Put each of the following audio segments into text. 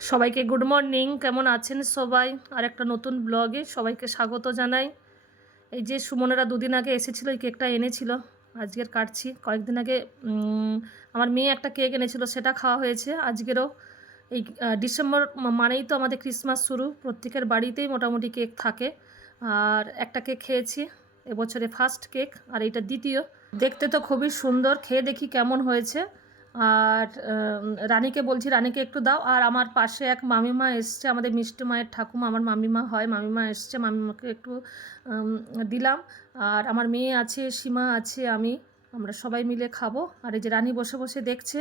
সবাইকে good morning. কেমন আছেন সবাই? আর একটা নতুন ব্লগে সবাইকে স্বাগত জানাই। এই যে সুমনেরা দুদিন আগে এসেছিলো, এই কেকটা এনেছিল, আজকের কাটছি। কয়েকদিন আগে আমার মেয়ে একটা কেক এনেছিল, সেটা খাওয়া হয়েছে। আজকেরও এই ডিসেম্বর মানেই তো আমাদের ক্রিসমাস শুরু, প্রত্যেকের বাড়িতেই মোটামুটি কেক থাকে। আর একটা কেক খেয়েছি, এবছরে ফার্স্ট কেক, আর এইটা দ্বিতীয়। দেখতে তো খুবই সুন্দর, খেয়ে দেখি কেমন হয়েছে। আর রানীকে বলছি, রানীকে একটু দাও। আর আমার পাশে এক মামিমা এসছে, আমাদের মিষ্টি মায়ের ঠাকুমা আমার মামিমা হয়, মামিমা এসছে, মামিমাকে একটু দিলাম। আর আমার মেয়ে আছে, সীমা আছে, আমরা সবাই মিলে খাবো। আর এই যে রানী বসে বসে দেখছে,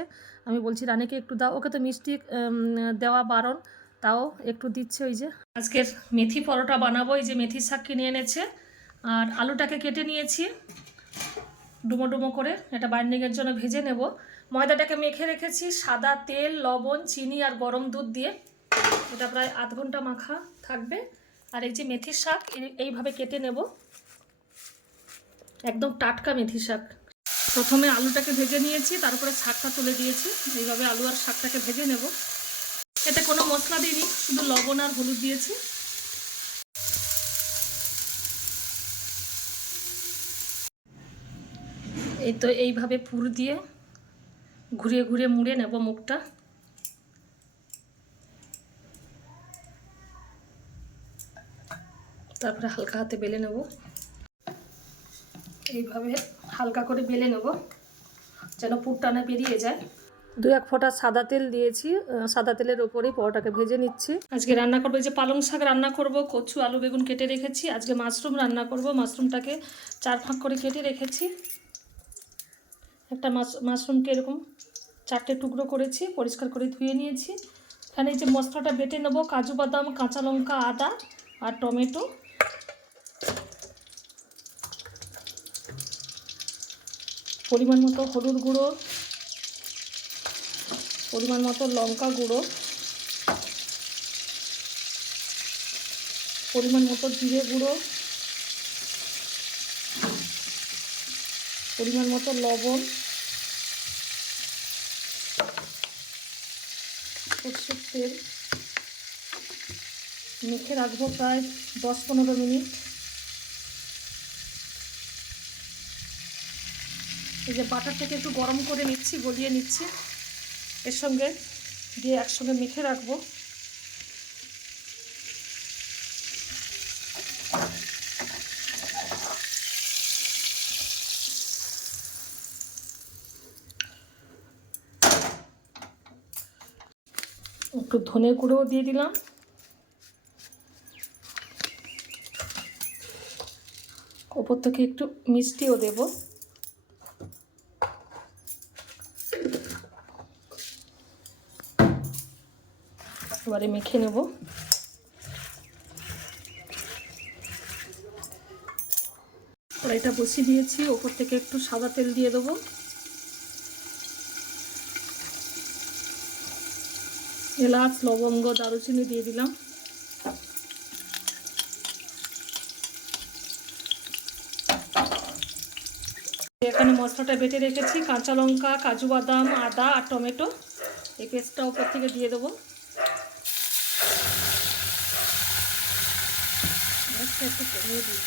আমি বলছি রানীকে একটু দাও। ওকে তো মিষ্টি দেওয়া বারণ, তাও একটু দিচ্ছে। ওই যে আজকের মেথি পরোটা বানাবো। এই যে মেথির শাক কিনে এনেছে, আর আলুটাকে কেটে নিয়েছি ডুমো ডুমো করে, এটা বাইন্ডিংয়ের জন্য ভেজে নেব। ময়দাটাকে মেখে রেখেছি সাদা তেল, লবণ, চিনি আর গরম দুধ দিয়ে। এটা প্রায় আধ ঘন্টা মাখা থাকবে। আর এই যে মেথির শাক এইভাবে কেটে নেব, একদম টাটকা মেথি শাক। প্রথমে আলুটাকে ভেজে নিয়েছি, তারপরে শাকটা তুলে দিয়েছি। এইভাবে আলু আর শাকটাকে ভেজে নেব। এতে কোনো মশলা দিইনি, শুধু লবণ আর হলুদ দিয়েছি। এই তো এইভাবে পুর দিয়ে ঘুরিয়ে ঘুরিয়ে মুড়ে নেব মুখটা। তারপরে হালকা হাতে বেলে নেব, এইভাবে হালকা করে বেলে নেব যেন পুরটা না বেরিয়ে যায়। 2-1 ফোঁটা সাদা তেল দিয়েছি, সাদা তেলের ওপরেই পরোটাকে ভেজে নিচ্ছি। আজকে রান্না করবো, যে পালং শাক রান্না করব, কচু আলু বেগুন কেটে রেখেছি। আজকে মাশরুম রান্না করব, মাশরুমটাকে 4 ফাঁক করে কেটে রেখেছি। একটা মাশরুমকে এরকম 4টে টুকরো করেছি, পরিষ্কার করে ধুয়ে নিয়েছি। এখানে এই যে মশলাটা বেটে নেব, কাজু বাদাম, কাঁচা লঙ্কা, আদা আর টমেটো। পরিমাণ মতো হলুদ গুঁড়ো, পরিমাণ মতো লঙ্কা গুঁড়ো, পরিমাণ মতো জিরে গুঁড়ো, পরিমাণ মতো লবণ, সরষের তেল। মেখে রাখবো প্রায় 10-15 মিনিট। এই যে বাটারটাকে একটু গরম করে নিচ্ছি, গলিয়ে নিচ্ছি, এর সঙ্গে দিয়ে একসঙ্গে মেখে রাখবো। একটু ধনে গুঁড়োও দিয়ে দিলাম, ওপর থেকে একটু মিষ্টিও দেব। এবারে মেখে নেব। কড়াইটা বসিয়ে দিয়েছি, ওপর থেকে একটু সাদা তেল দিয়ে দেবো। এলাচ, লবঙ্গ, দারুচিনি দিয়ে দিলাম। এখানে মশলাটা বেটে রেখেছি, কাঁচা লঙ্কা, কাজু বাদাম, আদা আর টমেটো, এই পেস্টটা ওপর থেকে দিয়ে দেবো। একটু কমিয়ে দিই।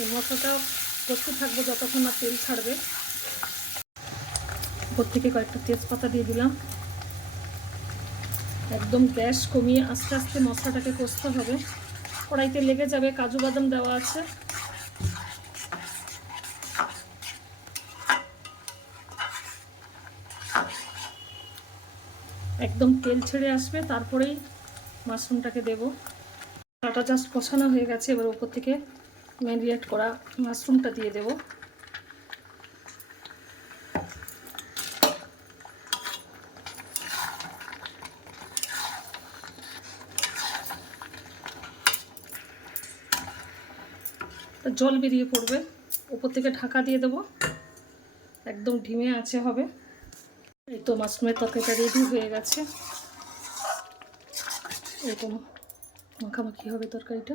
এই মশলাটা করতে থাকবো যতক্ষণ না তেল ছাড়বে। ওপর থেকে কয়েকটা তেজপাতা দিয়ে দিলাম। একদম গ্যাস কমিয়ে আস্তে আস্তে মশলাটাকে কষতে হবে, কড়াইতে লেগে যাবে। কাজু বাদাম দেওয়া আছে। একদম তেল ছেড়ে আসবে, তারপরেই মাশরুমটাকে দেব। আটা জাস্ট কষানো হয়ে গেছে, এবার ওপর থেকে ম্যারিনেট করা মাশরুমটা দিয়ে দেব। জল বেরিয়ে পড়বে, ওপর থেকে ঢাকা দিয়ে দেবো, একদম ধিমে আঁচে হবে। এই তো মাশরুমের তরকারিটা রেডি হয়ে গেছে। এরকম মাখামাখি হবে তরকারিটা।